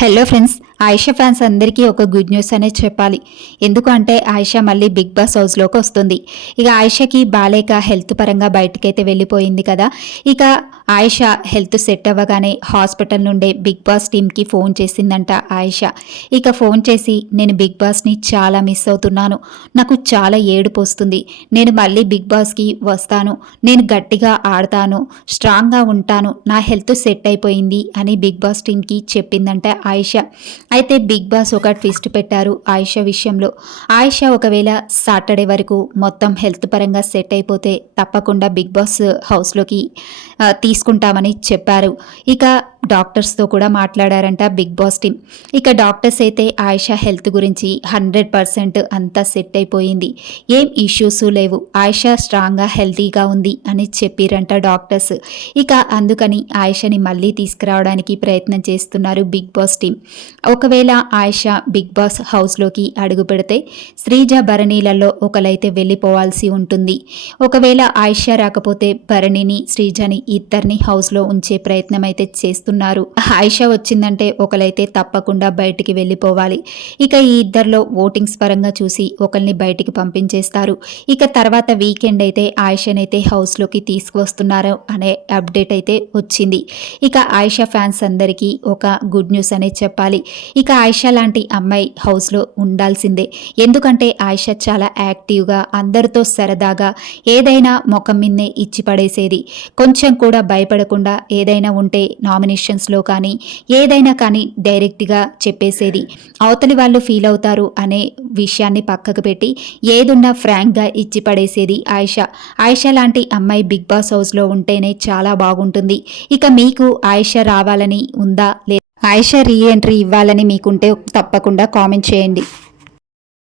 Hello friends, Ayesha fans అందరికీ ఒక good news అనే చెప్పాలి. ఎందుకంటే ఆయిషా మళ్ళీ బిగ్ బాస్ హౌస్లోకి వస్తుంది. ఇక ఆయిషాకి బాలేక హెల్త్ పరంగా బయటకైతే వెళ్ళిపోయింది కదా. ఇక ఆయిషా హెల్త్ సెట్ అవ్వగానే హాస్పిటల్ నుండే బిగ్ బాస్ టీమ్కి ఫోన్ చేసిందంట ఆయిషా. ఇక ఫోన్ చేసి, నేను బిగ్ బాస్ని చాలా మిస్ అవుతున్నాను, నాకు చాలా ఏడుపు వస్తుంది, నేను మళ్ళీ బిగ్ బాస్కి వస్తాను, నేను గట్టిగా ఆడతాను, స్ట్రాంగ్గా ఉంటాను, నా హెల్త్ సెట్ అయిపోయింది అని బిగ్ బాస్ టీమ్కి చెప్పిందంట ఆయిషా. అయితే బిగ్ బాస్ ఒక ట్విస్ట్ పెట్టారు ఆయిషా విషయంలో. ఆయిషా ఒకవేళ సాటర్డే వరకు మొత్తం హెల్త్ పరంగా సెట్ అయిపోతే తప్పకుండా బిగ్ బాస్ హౌస్లోకి తీసుకుంటామని చెప్పారు. ఇక డాక్టర్స్తో కూడా మాట్లాడారంట బిగ్ బాస్ టీమ్. ఇక డాక్టర్స్ అయితే ఆయిషా హెల్త్ గురించి 100% అంతా సెట్ అయిపోయింది, ఏం ఇష్యూస్ లేవు, ఆయిషా స్ట్రాంగ్గా హెల్తీగా ఉంది అని చెప్పిరంట డాక్టర్స్. ఇక అందుకని ఆయిషాని మళ్ళీ తీసుకురావడానికి ప్రయత్నం చేస్తున్నారు బిగ్ బాస్ టీమ్. ఒకవేళ ఆయిషా బిగ్ బాస్ హౌస్లోకి అడుగు పెడితే శ్రీజ, భరణిలలో ఒకలైతే వెళ్ళిపోవాల్సి ఉంటుంది. ఒకవేళ ఆయిషా రాకపోతే భరణిని, శ్రీజని ఇద్దరిని హౌస్లో ఉంచే ప్రయత్నం అయితే చేస్తున్నారు. ఆయిషా వచ్చిందంటే ఒకలైతే తప్పకుండా బయటికి వెళ్ళిపోవాలి. ఇక ఈ ఇద్దరిలో ఓటింగ్స్ పరంగా చూసి ఒకరిని బయటికి పంపించేస్తారు. ఇక తర్వాత వీకెండ్ అయితే ఆయిషానైతే హౌస్లోకి తీసుకువస్తున్నారు అనే అప్డేట్ అయితే వచ్చింది. ఇక ఆయిషా ఫ్యాన్స్ అందరికీ ఒక గుడ్ న్యూస్ అనే చెప్పాలి. ఇక ఆయిషా లాంటి అమ్మాయి హౌస్లో ఉండాల్సిందే. ఎందుకంటే ఆయిషా చాలా యాక్టివ్గా, అందరితో సరదాగా, ఏదైనా ముఖం మీదనే ఇచ్చి పడేసేది. కొంచెం కూడా భయపడకుండా ఏదైనా ఉంటే నామినేషన్స్లో కానీ ఏదైనా కానీ డైరెక్ట్గా చెప్పేసేది. అవతలి వాళ్ళు ఫీల్ అవుతారు అనే విషయాన్ని పక్కకు పెట్టి ఏదున్నా ఫ్రాంక్గా ఇచ్చి పడేసేది ఆయిషా. ఆయిషా లాంటి అమ్మాయి బిగ్ బాస్ హౌస్లో ఉంటేనే చాలా బాగుంటుంది. ఇక మీకు ఆయిషా రావాలని ఉందా, లేదా ఆయిషా రీ ఎంట్రీ ఇవ్వాలని మీకుంటే తప్పకుండా కామెంట్ చేయండి.